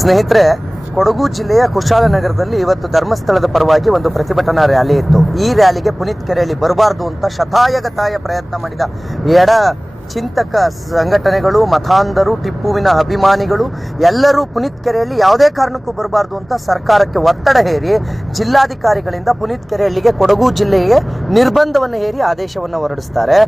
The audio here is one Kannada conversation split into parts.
ಸ್ನೇಹಿತರೆ, ಕೊಡಗು ಜಿಲ್ಲೆಯ ಕುಶಾಲನಗರದಲ್ಲಿ ಇವತ್ತು ಧರ್ಮಸ್ಥಳದ ಪರವಾಗಿ ಒಂದು ಪ್ರತಿಭಟನಾ ರ್ಯಾಲಿ ಇತ್ತು. ಈ ರ್ಯಾಲಿಗೆ ಪುನೀತ್ ಕೆರೆಯಲ್ಲಿ ಬರಬಾರ್ದು ಅಂತ ಶತಾಯಗತಾಯ ಪ್ರಯತ್ನ ಮಾಡಿದ ಎಡ ಚಿಂತಕ ಸಂಘಟನೆಗಳು, ಮತಾಂಧರು, ಟಿಪ್ಪುವಿನ ಅಭಿಮಾನಿಗಳು, ಎಲ್ಲರೂ ಪುನೀತ್ ಕೆರೆಯಲ್ಲಿ ಯಾವುದೇ ಕಾರಣಕ್ಕೂ ಬರಬಾರ್ದು ಅಂತ ಸರ್ಕಾರಕ್ಕೆ ಒತ್ತಡ ಹೇರಿ, ಜಿಲ್ಲಾಧಿಕಾರಿಗಳಿಂದ ಪುನೀತ್ ಕೆರೆಹಳ್ಳಿಗೆ ಕೊಡಗು ಜಿಲ್ಲೆಗೆ ನಿರ್ಬಂಧವನ್ನು ಹೇರಿ ಆದೇಶವನ್ನು ಹೊರಡಿಸ್ತಾರೆ.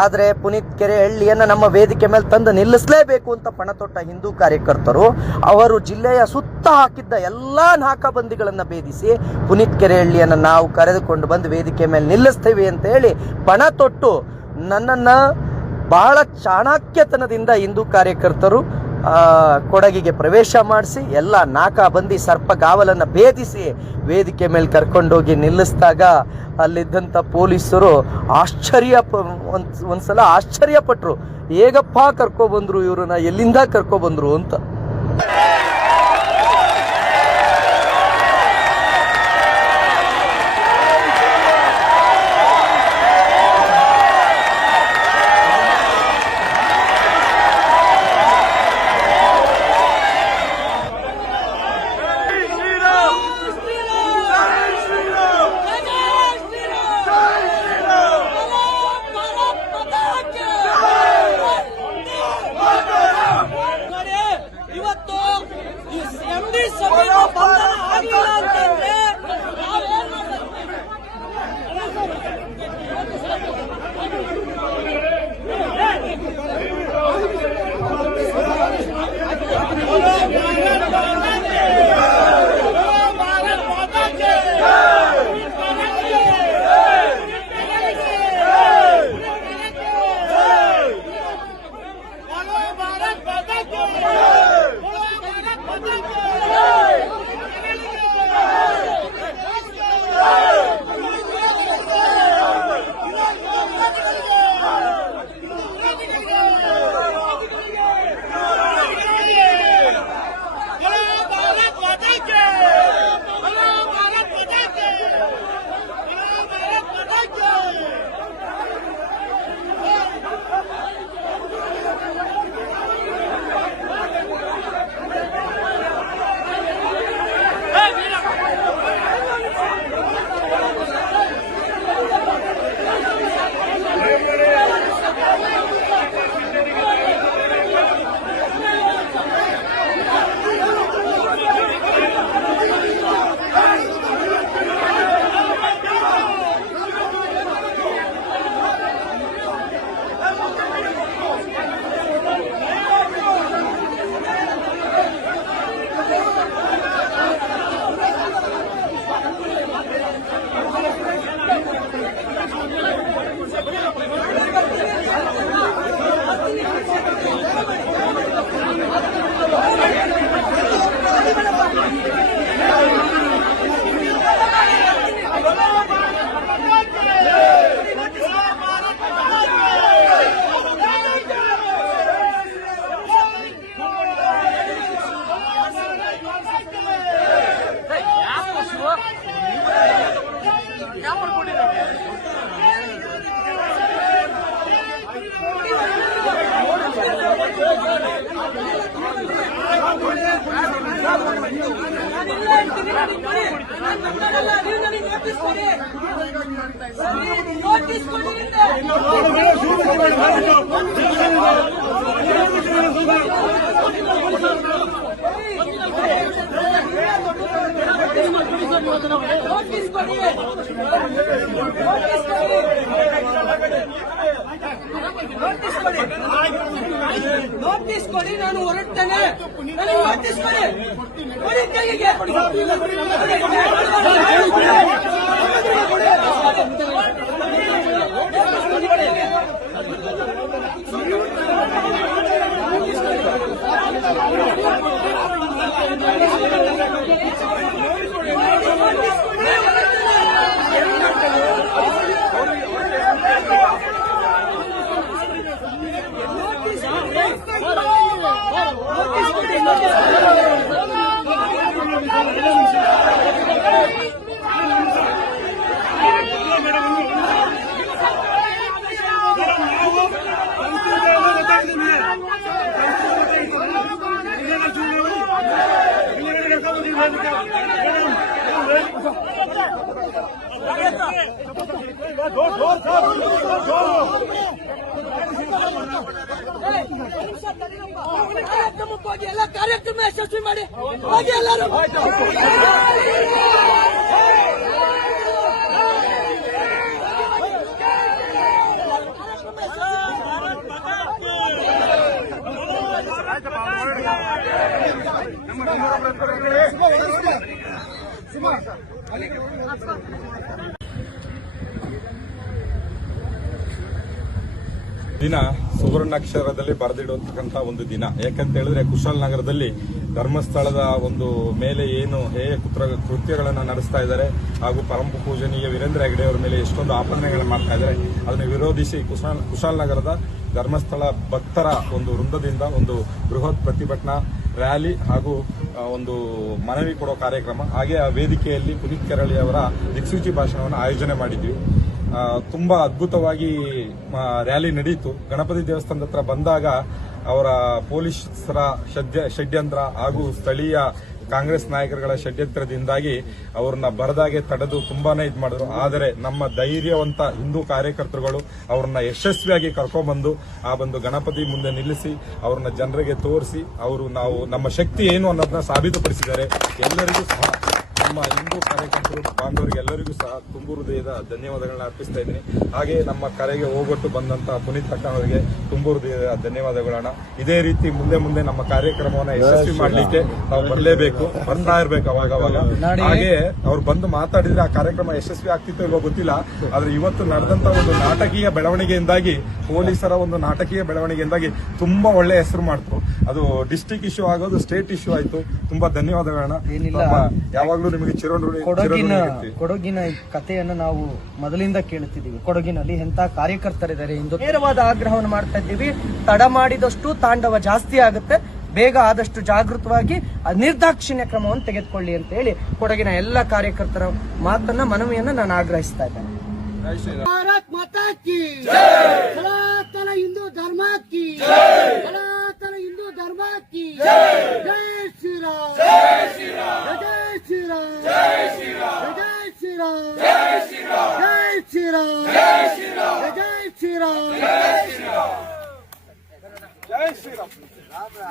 ಆದರೆ ಪುನೀತ್ ಕೆರೆಹಳ್ಳಿಯನ್ನು ನಮ್ಮ ವೇದಿಕೆ ಮೇಲೆ ತಂದು ನಿಲ್ಲಿಸಲೇಬೇಕು ಅಂತ ಪಣ ತೊಟ್ಟ ಹಿಂದೂ ಕಾರ್ಯಕರ್ತರು, ಅವರು ಜಿಲ್ಲೆಯ ಸುತ್ತ ಹಾಕಿದ್ದ ಎಲ್ಲ ನಾಕಾಬಂದಿಗಳನ್ನು ಭೇದಿಸಿ ಪುನೀತ್ ಕೆರೆಹಳ್ಳಿಯನ್ನು ನಾವು ಕರೆದುಕೊಂಡು ಬಂದು ವೇದಿಕೆ ಮೇಲೆ ನಿಲ್ಲಿಸ್ತೇವೆ ಅಂತ ಹೇಳಿ ಪಣ ತೊಟ್ಟು ನನ್ನನ್ನು ಬಹಳ ಚಾಣಾಕ್ಯತನದಿಂದ ಹಿಂದೂ ಕಾರ್ಯಕರ್ತರು ಕೊಡಗಿಗೆ ಪ್ರವೇಶ ಮಾಡಿಸಿ, ಎಲ್ಲ ನಾಕಾಬಂದಿ ಸರ್ಪಗಾವಲನ್ನು ಭೇದಿಸಿ ವೇದಿಕೆ ಮೇಲೆ ಕರ್ಕೊಂಡೋಗಿ ನಿಲ್ಲಿಸಿದಾಗ ಅಲ್ಲಿದ್ದಂಥ ಪೊಲೀಸರು ಆಶ್ಚರ್ಯ ಪ, ಒಂದು ಸಲ ಆಶ್ಚರ್ಯಪಟ್ಟರು ಹೇಗಪ್ಪ ಕರ್ಕೊಬಂದ್ರು ಇವ್ರನ್ನ? ಎಲ್ಲಿಂದ ಕರ್ಕೊಬಂದ್ರು ಅಂತ. ನೋಟಿಸ್ ಕೊಡಿ. ನೋಟಿಸ್ ಕೊಡಿ. ನೋಟಿಸ್ ಕೊಡಿ. ಕೊಡಿ ನಾನು ಹೊರಡ್ತೇನೆ. ನನಗೆ ಕೊಡಿ. ಕೊಡಿ ಕೊಡಿ. ಕಾರ್ಯಕ್ರಮಕ್ಕೆ ಹೋಗಿ ಎಲ್ಲ ಕಾರ್ಯಕ್ರಮ ಯಶಸ್ವಿ ಮಾಡಿ ಹೋಗಿ ಎಲ್ಲರೂ ದಿನ ಸುವರ್ಣಾಕ್ಷರದಲ್ಲಿ ಬರೆದಿಡುವಂತಕ್ಕಂಥ ಒಂದು ದಿನ. ಯಾಕಂತ ಹೇಳಿದ್ರೆ ಕುಶಾಲನಗರದಲ್ಲಿ ಧರ್ಮಸ್ಥಳದ ಒಂದು ಮೇಲೆ ಏನು ಹೇಯ ಕುತ್ರ ಕೃತ್ಯಗಳನ್ನು ನಡೆಸ್ತಾ ಇದ್ದಾರೆ, ಹಾಗೂ ಪರಮ ಪೂಜನೀಯ ವೀರೇಂದ್ರ ಹೆಗಡೆ ಅವರ ಮೇಲೆ ಎಷ್ಟೊಂದು ಆಪರಣೆಗಳನ್ನು ಮಾಡ್ತಾ ಇದ್ದಾರೆ, ಅದನ್ನು ವಿರೋಧಿಸಿ ಕುಶಾಲ್ ಕುಶಾಲನಗರದ ಧರ್ಮಸ್ಥಳ ಭಕ್ತರ ಒಂದು ವೃಂದದಿಂದ ಒಂದು ಬೃಹತ್ ಪ್ರತಿಭಟನಾ ರ್ಯಾಲಿ ಹಾಗೂ ಒಂದು ಮನವಿ ಕೊಡೋ ಕಾರ್ಯಕ್ರಮ. ಹಾಗೆ ಆ ವೇದಿಕೆಯಲ್ಲಿ ಪುನೀತ್ ಕೆರಳಿ ಅವರ ದಿಕ್ಸೂಚಿ ಭಾಷಣವನ್ನು ಆಯೋಜನೆ ಮಾಡಿದ್ವಿ. ತುಂಬ ಅದ್ಭುತವಾಗಿ ರ್ಯಾಲಿ ನಡೆಯಿತು ಗಣಪತಿ ದೇವಸ್ಥಾನದ ಹತ್ರ ಬಂದಾಗ ಅವರ ಪೊಲೀಸರ ಷಡ್ಯ- ಷಡ್ಯಂತ್ರ ಹಾಗೂ ಸ್ಥಳೀಯ ಕಾಂಗ್ರೆಸ್ ನಾಯಕರುಗಳ ಷಡ್ಯಂತ್ರದಿಂದಾಗಿ ಅವ್ರನ್ನ ಬರದಾಗೆ ತಡೆದು ತುಂಬಾನೇ ಇದು ಮಾಡಿದ್ರು. ಆದರೆ ನಮ್ಮ ಧೈರ್ಯವಂತ ಹಿಂದೂ ಕಾರ್ಯಕರ್ತರುಗಳು ಅವ್ರನ್ನ ಯಶಸ್ವಿಯಾಗಿ ಕರ್ಕೊಂಡ್ಬಂದು ಆ ಒಂದು ಗಣಪತಿ ಮುಂದೆ ನಿಲ್ಲಿಸಿ, ಅವ್ರನ್ನ ಜನರಿಗೆ ತೋರಿಸಿ, ಅವರು ನಾವು ನಮ್ಮ ಶಕ್ತಿ ಏನು ಅನ್ನೋದನ್ನ ಸಾಬೀತುಪಡಿಸಿದ್ದಾರೆ. ಎಲ್ಲರಿಗೂ ಸಹ ನಮ್ಮ ಹಿಂದೂ ಕಾರ್ಯಕರ್ತರು ಬಾಂಧವರಿಗೆ ಎಲ್ಲರಿಗೂ ಸಹ ತುಂಬು ಹೃದಯದ ಧನ್ಯವಾದಗಳನ್ನ ಅರ್ಪಿಸ್ತಾ ಇದ್ದೀನಿ. ಹಾಗೆ ನಮ್ಮ ಕರೆಗೆ ಹೋಗೊಟ್ಟು ಬಂದಂತಹ ಪುನೀತ್ ಅಕ್ಕ ಅವರಿಗೆ ತುಂಬು ಹೃದಯದ ಧನ್ಯವಾದಗಳನ್ನ. ಇದೇ ರೀತಿ ಮುಂದೆ ಮುಂದೆ ನಮ್ಮ ಕಾರ್ಯಕ್ರಮವನ್ನ ಯಶಸ್ವಿ ಮಾಡ್ಲಿಕ್ಕೆ ನಾವು ಬರಲೇಬೇಕು. ಬರ್ತಾ ಇರ್ಬೇಕು ಅವಾಗ ಅವಾಗ. ಹಾಗೆ ಅವ್ರು ಬಂದು ಮಾತಾಡಿದ್ರೆ ಆ ಕಾರ್ಯಕ್ರಮ ಯಶಸ್ವಿ ಆಗ್ತಿತ್ತು ಇಲ್ವೋ ಗೊತ್ತಿಲ್ಲ. ಆದ್ರೆ ಇವತ್ತು ನಡೆದಂತ ಒಂದು ನಾಟಕೀಯ ಬೆಳವಣಿಗೆಯಿಂದಾಗಿ ಪೊಲೀಸರ ಒಂದು ನಾಟಕೀಯ ಬೆಳವಣಿಗೆಯಿಂದಾಗಿ ತುಂಬಾ ಒಳ್ಳೆ ಹೆಸರು ಮಾಡ್ತು. ಅದು ಡಿಸ್ಟಿಕ್ ಇಶ್ಯೂ ಆಗೋದು ಸ್ಟೇಟ್ ಇಶ್ಯೂ ಆಯ್ತು. ತುಂಬಾ ಧನ್ಯವಾದಗಳನ್ನ. ಯಾವಾಗ್ಲೂ ಕೊಡಗಿನ ಕೊಡಗಿನ ಕಥೆಯನ್ನು ನಾವು ಮೊದಲಿಂದ ಕೇಳುತ್ತಿದ್ದೀವಿ. ಕೊಡಗಿನಲ್ಲಿ ಎಂತ ಕಾರ್ಯಕರ್ತರಿದ್ದಾರೆ. ಎಂದು ನೇರವಾದ ಆಗ್ರಹವನ್ನು ಮಾಡ್ತಾ ಇದ್ದೀವಿ. ತಡ ಮಾಡಿದಷ್ಟು ತಾಂಡವ ಜಾಸ್ತಿ ಆಗುತ್ತೆ. ಬೇಗ ಆದಷ್ಟು ಜಾಗೃತವಾಗಿ ನಿರ್ದಾಕ್ಷಿಣ್ಯ ಕ್ರಮವನ್ನು ತೆಗೆದುಕೊಳ್ಳಿ ಅಂತ ಹೇಳಿ ಕೊಡಗಿನ ಎಲ್ಲ ಕಾರ್ಯಕರ್ತರ ಮಾತನ್ನ ಮನವಿಯನ್ನ ನಾನು ಆಗ್ರಹಿಸ್ತಾ ಇದ್ದೇನೆ. ಹಿಂದೂ ಧರ್ಮಕ್ಕಿ ಹಿಂದೂ ಧರ್ಮಕ್ಕಿ